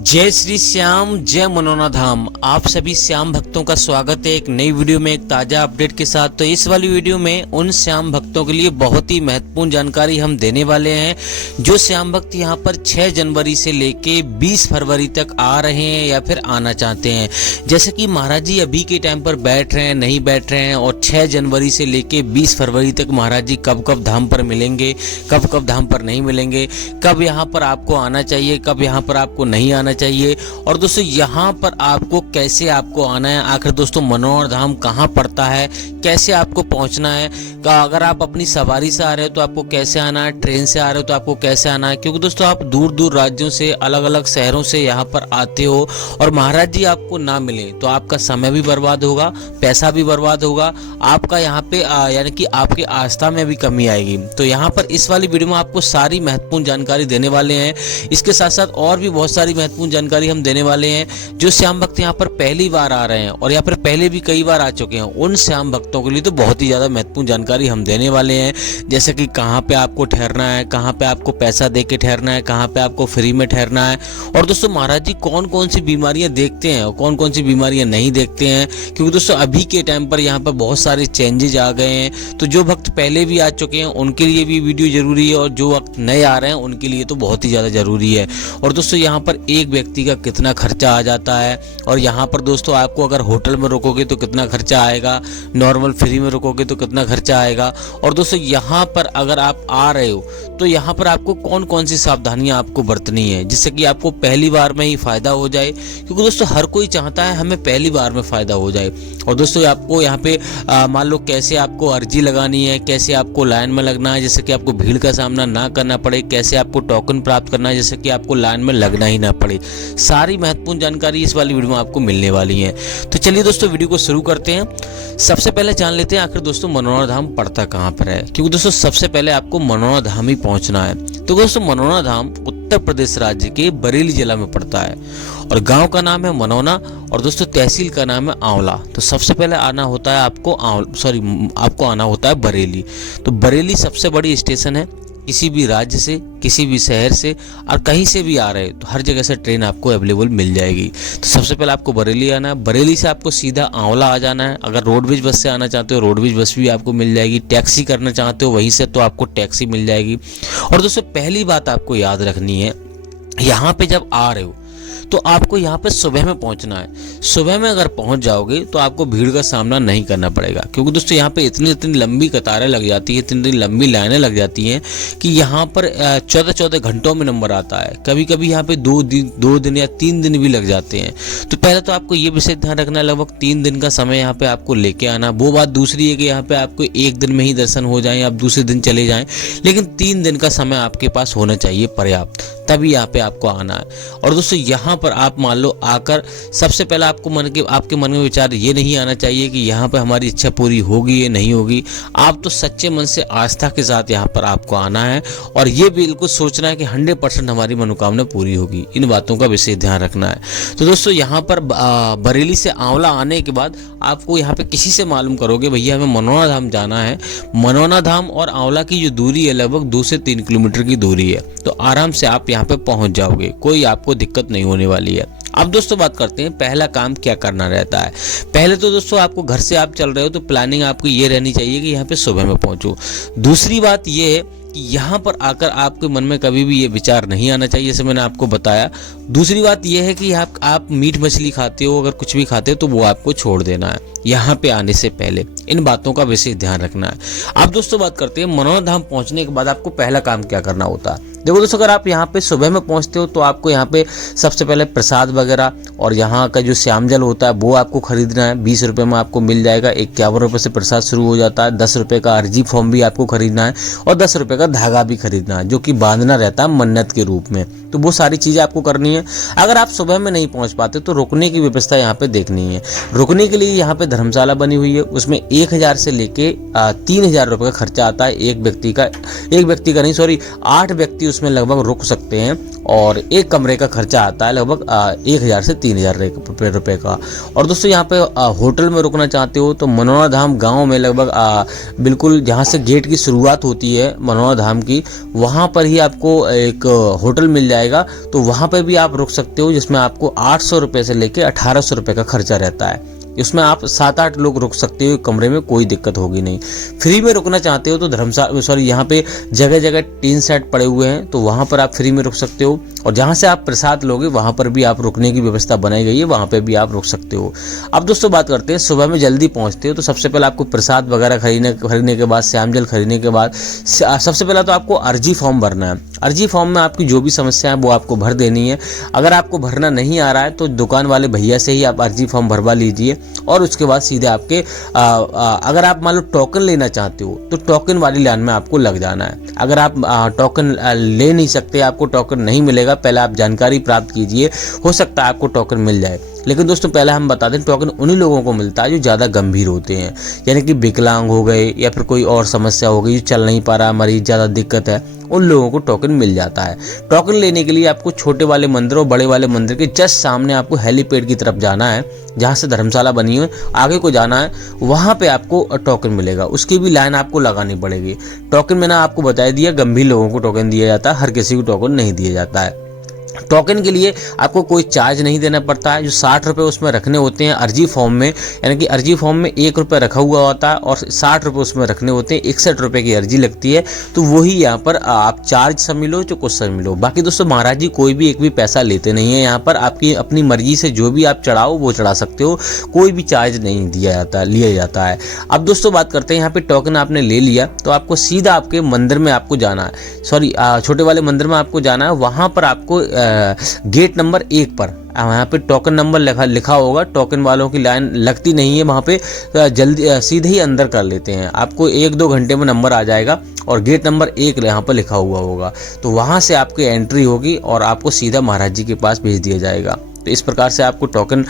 जय श्री श्याम, जय मनोना धाम। आप सभी श्याम भक्तों का स्वागत है एक नई वीडियो में, एक ताजा अपडेट के साथ। तो इस वाली वीडियो में उन श्याम भक्तों के लिए बहुत ही महत्वपूर्ण जानकारी हम देने वाले हैं जो श्याम भक्त यहां पर 6 जनवरी से लेके 20 फरवरी तक आ रहे हैं या फिर आना चाहते हैं। जैसे कि महाराज जी अभी के टाइम पर बैठ रहे हैं, नहीं बैठ रहे हैं, और 6 जनवरी से लेके 20 फरवरी तक महाराज जी कब कब धाम पर मिलेंगे, कब कब धाम पर नहीं मिलेंगे, कब यहाँ पर आपको आना चाहिए, कब यहाँ पर आपको नहीं आना चाहिए, और दोस्तों यहाँ पर आपको कैसे आपको आना है। आखिर दोस्तों मनोहर धाम कहाँ पड़ता है, कैसे आपको पहुँचना है, अगर आप अपनी सवारी से आ रहे हो तो आपको कैसे आना है, ट्रेन से आ रहे हो तो आपको कैसे आना है। क्योंकि दोस्तों आप दूर दूर राज्यों से, अलग अलग शहरों से यहाँ पर आते हो और महाराज जी आपको ना मिले तो आपका समय भी बर्बाद होगा, पैसा भी बर्बाद होगा, आपका यहाँ पे यानी कि आपकी आस्था में भी कमी आएगी। तो यहाँ पर इस वाली वीडियो में आपको सारी महत्वपूर्ण जानकारी देने वाले हैं। इसके साथ साथ और भी बहुत सारी महत्वपूर्ण जानकारी हम देने वाले हैं जो श्याम भक्त यहाँ पर पहली बार आ रहे हैं और यहाँ पर पहले भी कई बार आ चुके हैं। उन श्याम भक्तों के लिए तो बहुत ही ज़्यादा महत्वपूर्ण जानकारी हम देने वाले हैं, जैसे कि कहाँ पे आपको ठहरना है, कहाँ पे आपको पैसा दे के ठहरना है, कहाँ पे आपको फ्री में ठहरना है, और दोस्तों महाराज जी कौन कौन सी बीमारियाँ देखते हैं और कौन कौन सी बीमारियाँ नहीं देखते हैं। क्योंकि दोस्तों अभी के टाइम पर यहाँ पर बहुत सारे चेंजेज आ गए हैं, तो जो भक्त पहले भी आ चुके हैं उनके लिए भी वीडियो जरूरी है और जो वक्त नए आ रहे हैं उनके लिए तो बहुत ही ज़्यादा जरूरी है। और दोस्तों यहाँ पर एक व्यक्ति का कितना खर्चा आ जाता है, और यहाँ पर दोस्तों आपको अगर होटल में रुकोगे तो कितना खर्चा आएगा, नॉर्मल फ्री में रुकोगे तो कितना खर्चा आएगा, और दोस्तों यहाँ पर अगर आप आ रहे हो तो यहाँ पर आपको कौन कौन सी सावधानियाँ आपको बरतनी है जिससे कि आपको पहली बार में ही फ़ायदा हो जाए। क्योंकि दोस्तों हर कोई चाहता है हमें पहली बार में फ़ायदा हो जाए। और दोस्तों आपको यहाँ पे मान लो कैसे आपको अर्जी लगानी है, कैसे आपको लाइन में लगना है जैसे कि आपको भीड़ का सामना ना करना पड़े, कैसे आपको टोकन प्राप्त करना है जैसे कि आपको लाइन में लगना ही ना पड़े, सारी महत्वपूर्ण जानकारी इस वाली वीडियो में आपको मिलने वाली है। तो चलिए दोस्तों वीडियो को शुरू करते हैं। सबसे पहले जान लेते हैं आखिर दोस्तों मनोहर धाम पड़ता कहाँ पर है। क्योंकि दोस्तों सबसे पहले आपको मनोहर धाम ही पहुंचना है। तो दोस्तों मनोहर धाम उत्तर प्रदेश राज्य के बरेली जिला में पड़ता है और गांव का नाम है मनोना और दोस्तों तहसील का नाम है आंवला। तो सबसे पहले आना होता है आपको आना होता है बरेली। तो बरेली सबसे बड़ी स्टेशन है। किसी भी राज्य से, किसी भी शहर से और कहीं से भी आ रहे तो हर जगह से ट्रेन आपको अवेलेबल मिल जाएगी। तो सबसे पहले आपको बरेली आना है। बरेली से आपको सीधा आंवला आ जाना है। अगर रोडवेज बस से आना चाहते हो रोडवेज बस भी आपको मिल जाएगी। टैक्सी करना चाहते हो वहीं से तो आपको टैक्सी मिल जाएगी। और दोस्तों पहली बात आपको याद रखनी है, यहाँ पे जब आ रहे हो तो आपको यहाँ पे सुबह में पहुँचना है। सुबह में अगर पहुँच जाओगे तो आपको भीड़ का सामना नहीं करना पड़ेगा। क्योंकि दोस्तों यहाँ पे इतनी लंबी कतारें लग जाती है, इतनी लंबी लाइनें लग जाती हैं कि यहाँ पर 14 घंटों में नंबर आता है। कभी कभी यहाँ पे 2 दिन या 3 दिन भी लग जाते हैं। तो पहले तो आपको ये विषय ध्यान रखना है, लगभग 3 दिन का समय यहाँ पे आपको लेके आना। वो बात दूसरी है कि यहाँ पे आपको 1 दिन में ही दर्शन हो जाए, आप दूसरे दिन चले जाएं, लेकिन 3 दिन का समय आपके पास होना चाहिए पर्याप्त, तभी यहाँ पे आपको आना है। और दोस्तों यहाँ पर आप मान लो आकर सबसे पहले आपके मन में विचार ये नहीं आना चाहिए कि यहाँ पे हमारी इच्छा पूरी होगी या नहीं होगी। आप तो सच्चे मन से आस्था के साथ यहाँ पर आपको आना है और ये बिल्कुल सोचना है कि 100% हमारी मनोकामना पूरी होगी। इन बातों का विशेष ध्यान रखना है। तो दोस्तों यहाँ पर बरेली से आंवला आने के बाद आपको यहाँ पे किसी से मालूम करोगे भैया हमें मनोना धाम जाना है। मनोना धाम और आंवला की जो दूरी है लगभग 2 से 3 किलोमीटर की दूरी है। तो आराम से आप यहाँ पे पहुंच जाओगे, कोई आपको दिक्कत नहीं होने वाली है। अब दोस्तों बात करते हैं पहला काम क्या करना रहता है। पहले तो दोस्तों आपको घर से आप चल रहे हो तो प्लानिंग आपको ये रहनी चाहिए कि यहाँ पे सुबह में पहुंचो। दूसरी बात ये है कि यहाँ पर आकर आपके मन में कभी भी ये विचार नहीं आना चाहिए, जैसे मैंने आपको बताया। दूसरी बात यह है कि आप मीट मछली खाते हो, अगर कुछ भी खाते हो तो वो आपको छोड़ देना है यहाँ पे आने से पहले। इन बातों का विशेष ध्यान रखना है। अब दोस्तों बात करते हैं मनोहर धाम पहुँचने के बाद आपको पहला काम क्या करना होता है। देखो दोस्तों अगर आप यहाँ पे सुबह में पहुँचते हो तो आपको यहाँ पे सबसे पहले प्रसाद वगैरह और यहाँ का जो श्याम जल होता है वो आपको खरीदना है। 20 रुपये में आपको मिल जाएगा। 51 रुपये से प्रसाद शुरू हो जाता है। 10 रुपये का अर्जी फॉर्म भी आपको खरीदना है और 10 रुपये का धागा भी खरीदना है जो कि बांधना रहता है मन्नत के रूप में। तो वो सारी चीज़ें आपको करनी है। अगर आप सुबह में नहीं पहुँच पाते तो रुकने की व्यवस्था यहाँ पे देखनी है। रुकने के लिए यहाँ पे धर्मशाला बनी हुई है, उसमें 1000 से लेके 3000 रुपये का खर्चा आता है एक व्यक्ति का नहीं 8 व्यक्ति उसमें लगभग रुक सकते हैं और एक कमरे का खर्चा आता है लगभग 1000 से 3000 रुपये का। और दोस्तों यहाँ पे होटल में रुकना चाहते हो तो मनोना धाम गाँव में लगभग बिल्कुल जहाँ से गेट की शुरुआत होती है मनोना धाम की, वहाँ पर ही आपको एक होटल मिल जाएगा। तो वहाँ पर भी आप रुक सकते हो, जिसमें आपको 800 रुपये से लेकर 1800 रुपये का खर्चा रहता है। इसमें आप 7-8 लोग रुक सकते हो कमरे में, कोई दिक्कत होगी नहीं। फ्री में रुकना चाहते हो तो यहाँ पे जगह जगह टीन सेट पड़े हुए हैं, तो वहाँ पर आप फ्री में रुक सकते हो। और जहाँ से आप प्रसाद लोगे वहाँ पर भी आप रुकने की व्यवस्था बनाई गई है, वहाँ पे भी आप रुक सकते हो। अब दोस्तों बात करते हैं, सुबह में जल्दी पहुँचते हो तो सबसे पहले आपको प्रसाद वगैरह खरीदने के बाद, श्याम जल खरीदने के बाद सबसे पहले तो आपको अर्जी फॉर्म भरना है। अर्जी फॉर्म में आपकी जो भी समस्या है वो आपको भर देनी है। अगर आपको भरना नहीं आ रहा है तो दुकान वाले भैया से ही आप अर्जी फॉर्म भरवा लीजिए, और उसके बाद सीधे आपके अगर आप मान लो टोकन लेना चाहते हो तो टोकन वाली लाइन में आपको लग जाना है। अगर आप टोकन ले नहीं सकते, आपको टोकन नहीं मिलेगा, पहले आप जानकारी प्राप्त कीजिए, हो सकता है आपको टोकन मिल जाए। लेकिन दोस्तों पहले हम बता दें, टोकन उन्हीं लोगों को मिलता है जो ज़्यादा गंभीर होते हैं, यानी कि विकलांग हो गए या फिर कोई और समस्या हो गई, जो चल नहीं पा रहा मरीज, ज़्यादा दिक्कत है, उन लोगों को टोकन मिल जाता है। टोकन लेने के लिए आपको छोटे वाले मंदिर और बड़े वाले मंदिर के जस्ट सामने आपको हेलीपैड की तरफ जाना है, जहाँ से धर्मशाला बनी है आगे को जाना है, वहाँ पे आपको टोकन मिलेगा। उसकी भी लाइन आपको लगानी पड़ेगी। टोकन मैंने आपको बता दिया, गंभीर लोगों को टोकन दिया जाता है, हर किसी को टोकन नहीं दिया जाता है। टोकन के लिए आपको कोई चार्ज नहीं देना पड़ता है। जो 60 रुपये उसमें रखने होते हैं अर्जी फॉर्म में, यानी कि अर्जी फॉर्म में 1 रुपये रखा हुआ होता है और 60 रुपये उसमें रखने होते हैं। 61 रुपये की अर्जी लगती है, तो वही यहाँ पर आप चार्ज समझ जो कुछ समझ लो। बाकी दोस्तों महाराज जी कोई भी एक भी पैसा लेते नहीं है यहाँ पर, आपकी अपनी मर्जी से जो भी आप चढ़ाओ वो चढ़ा सकते हो, कोई भी चार्ज नहीं लिया जाता है। अब दोस्तों बात करते हैं, यहाँ पे टोकन आपने ले लिया तो आपको सीधा आपके मंदिर में आपको जाना है, छोटे वाले मंदिर में आपको जाना है। वहाँ पर आपको गेट नंबर 1 पर यहाँ पे टोकन नंबर लिखा होगा। टोकन वालों की लाइन लगती नहीं है वहाँ पे, जल्दी सीधे ही अंदर कर लेते हैं। आपको 1-2 घंटे में नंबर आ जाएगा और गेट नंबर 1 यहाँ पर लिखा हुआ होगा, तो वहाँ से आपकी एंट्री होगी और आपको सीधा महाराज जी के पास भेज दिया जाएगा। तो इस प्रकार से आपको टोकन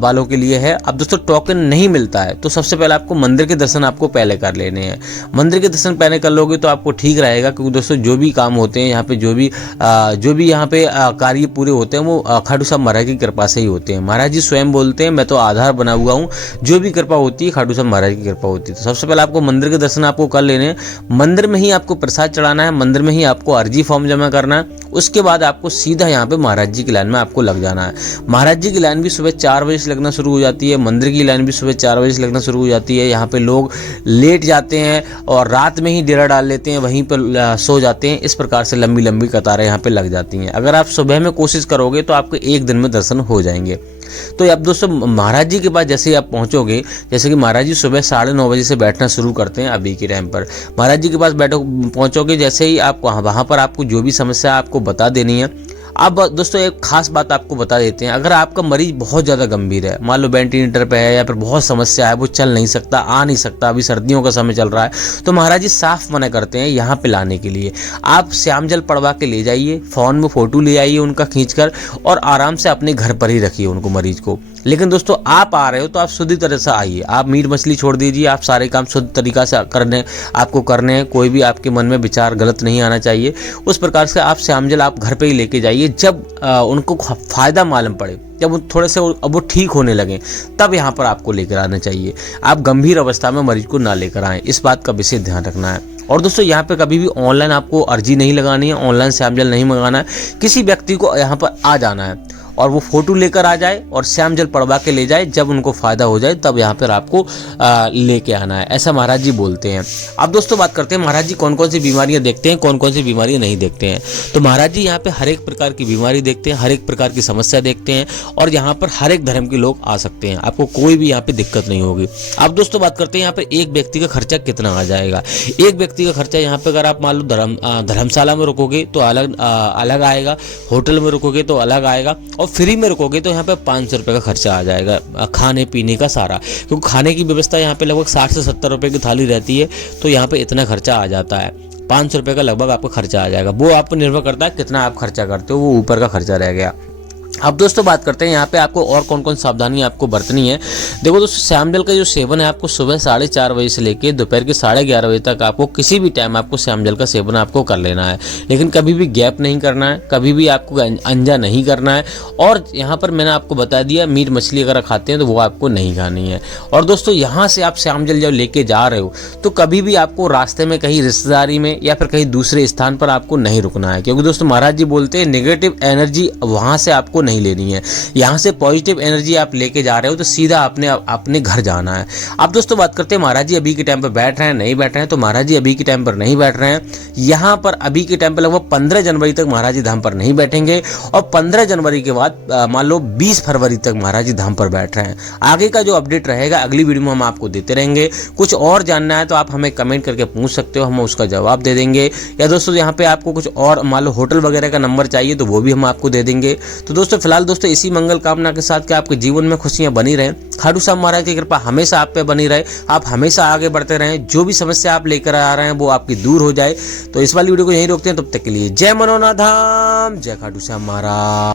वालों के लिए है। अब दोस्तों टोकन नहीं मिलता है तो सबसे पहले आपको मंदिर के दर्शन आपको पहले कर लेने हैं। मंदिर के दर्शन पहले कर लोगे तो आपको ठीक रहेगा, क्योंकि दोस्तों जो भी काम होते हैं यहाँ पे, जो भी यहाँ पे कार्य पूरे होते हैं वो खाटू श्याम महाराज की कृपा से ही होते हैं। महाराज जी स्वयं बोलते हैं मैं तो आधार बना हुआ हूँ, जो भी कृपा होती है खाटू श्याम महाराज की कृपा होती है। तो सबसे पहले आपको मंदिर के दर्शन आपको कर लेने हैं। मंदिर में ही आपको प्रसाद चढ़ाना है, मंदिर में ही आपको अर्जी फॉर्म जमा करना है। उसके बाद आपको सीधा यहाँ पे महाराज जी की लाइन में आपको लग जाना है। महाराज जी की लाइन भी सुबह 4 बजे से लगना शुरू हो जाती है, मंदिर की लाइन भी सुबह 4 बजे से लगना शुरू हो जाती है। यहाँ पे लोग लेट जाते हैं और रात में ही डेरा डाल लेते हैं, वहीं पर सो जाते हैं। इस प्रकार से लंबी लंबी कतारें यहाँ पे लग जाती हैं। अगर आप सुबह में कोशिश करोगे तो आपको 1 दिन में दर्शन हो जाएंगे। तो अब दोस्तों महाराज जी के पास जैसे ही आप पहुंचोगे, जैसे कि महाराज जी सुबह 9:30 बजे से बैठना शुरू करते हैं अभी के टाइम पर, महाराज जी के पास पहुंचोगे जैसे ही आप वहाँ पर आपको जो भी समस्या आपको बता देनी है। अब दोस्तों एक खास बात आपको बता देते हैं, अगर आपका मरीज बहुत ज़्यादा गंभीर है, मान लो वेंटिलेटर पे है या फिर बहुत समस्या है, वो चल नहीं सकता, आ नहीं सकता, अभी सर्दियों का समय चल रहा है, तो महाराज जी साफ मना करते हैं यहाँ पे लाने के लिए। आप श्याम जल पड़वा के ले जाइए, फ़ोन में फ़ोटो ले आइए उनका खींचकर, और आराम से अपने घर पर ही रखिए उनको, मरीज को। लेकिन दोस्तों आप आ रहे हो तो आप शुद्ध तरह से आइए, आप मीट मछली छोड़ दीजिए, आप सारे काम शुद्ध तरीका से आपको करने हैं। कोई भी आपके मन में विचार गलत नहीं आना चाहिए। उस प्रकार से आप श्याम जल आप घर पे ही लेके जाइए। जब उनको फ़ायदा मालूम पड़े, जब वो थोड़े से अब वो ठीक होने लगे, तब यहाँ पर आपको लेकर आना चाहिए। आप गंभीर अवस्था में मरीज को ना लेकर आएँ, इस बात का विशेष ध्यान रखना है। और दोस्तों यहाँ पे कभी भी ऑनलाइन आपको अर्जी नहीं लगानी है, ऑनलाइन श्याम जल नहीं मंगाना है। किसी व्यक्ति को यहाँ पर आ जाना है और वो फोटो लेकर आ जाए और श्याम जल पड़वा के ले जाए, जब उनको फ़ायदा हो जाए तब यहाँ पर आपको लेके आना है, ऐसा महाराज जी बोलते हैं। अब दोस्तों बात करते हैं महाराज जी कौन कौन सी बीमारियाँ देखते हैं, कौन कौन सी बीमारियाँ नहीं देखते हैं। तो महाराज जी यहाँ पे हर एक प्रकार की बीमारी देखते हैं, हर एक प्रकार की समस्या देखते हैं, और यहाँ पर हर एक धर्म के लोग आ सकते हैं, आपको कोई भी यहाँ पे दिक्कत नहीं होगी। अब दोस्तों बात करते हैं यहाँ पे एक व्यक्ति का खर्चा कितना आ जाएगा। एक व्यक्ति का खर्चा यहाँ पे अगर आप मान लो धर्मशाला में रुकोगे तो अलग आएगा, होटल में रुकोगे तो अलग आएगा, और फ्री में रुकोगे तो यहाँ पे 500 रुपये का खर्चा आ जाएगा खाने पीने का सारा, क्योंकि खाने की व्यवस्था यहाँ पे लगभग 60 से 70 रुपये की थाली रहती है, तो यहाँ पे इतना खर्चा आ जाता है। 500 रुपये का लगभग आपका खर्चा आ जाएगा। वो आप पर निर्भर करता है कितना आप खर्चा करते हो, वो ऊपर का खर्चा रह गया। अब दोस्तों बात करते हैं यहाँ पे आपको और कौन कौन सावधानी आपको बरतनी है। देखो दोस्तों, श्याम जल का जो सेवन है आपको सुबह 4:30 बजे से लेके दोपहर के 11:30 बजे तक आपको किसी भी टाइम आपको श्याम जल का सेवन आपको कर लेना है, लेकिन कभी भी गैप नहीं करना है, कभी भी आपको अंजा नहीं करना है। और यहाँ पर मैंने आपको बता दिया, मीट मछली अगर खाते हैं तो वो आपको नहीं खानी है। और दोस्तों यहाँ से आप श्याम जल जब लेके जा रहे हो तो कभी भी आपको रास्ते में कहीं रिश्तेदारी में या फिर कहीं दूसरे स्थान पर आपको नहीं रुकना है, क्योंकि दोस्तों महाराज जी बोलते हैं नेगेटिव एनर्जी वहाँ से आपको नहीं लेनी है। यहाँ से पॉजिटिव एनर्जी आप लेके जा रहे हो तो सीधा अपने घर जाना है। अब दोस्तों बात करते हैं महाराज जी अभी के टाइम पर बैठ रहे हैं नहीं बैठ रहे हैं, तो महाराज जी अभी के टाइम पर नहीं बैठ रहे हैं। यहाँ पर अभी के टाइम पर लगभग 15 जनवरी तक महाराज जी धाम पर नहीं बैठेंगे और 15 जनवरी के बाद मान लो 20 फरवरी तक महाराज जी धाम पर बैठ रहे हैं। आगे का जो अपडेट रहेगा अगली वीडियो में हम आपको देते रहेंगे। कुछ और जानना है तो आप हमें कमेंट करके पूछ सकते हो, हम उसका जवाब दे देंगे। या दोस्तों यहाँ पे आपको कुछ और मान लो होटल वगैरह का नंबर चाहिए तो वो भी हम आपको दे देंगे। तो दोस्तों फिलहाल दोस्तों इसी मंगल कामना के साथ कि आपके जीवन में खुशियां बनी रहें, खाटू श्याम महाराज की कृपा हमेशा आप पे बनी रहे, आप हमेशा आगे बढ़ते रहें, जो भी समस्या आप लेकर आ रहे हैं वो आपकी दूर हो जाए। तो इस वाली वीडियो को यहीं रोकते हैं, तब तक के लिए जय मनोना धाम, जय खाटू श्याम महाराज।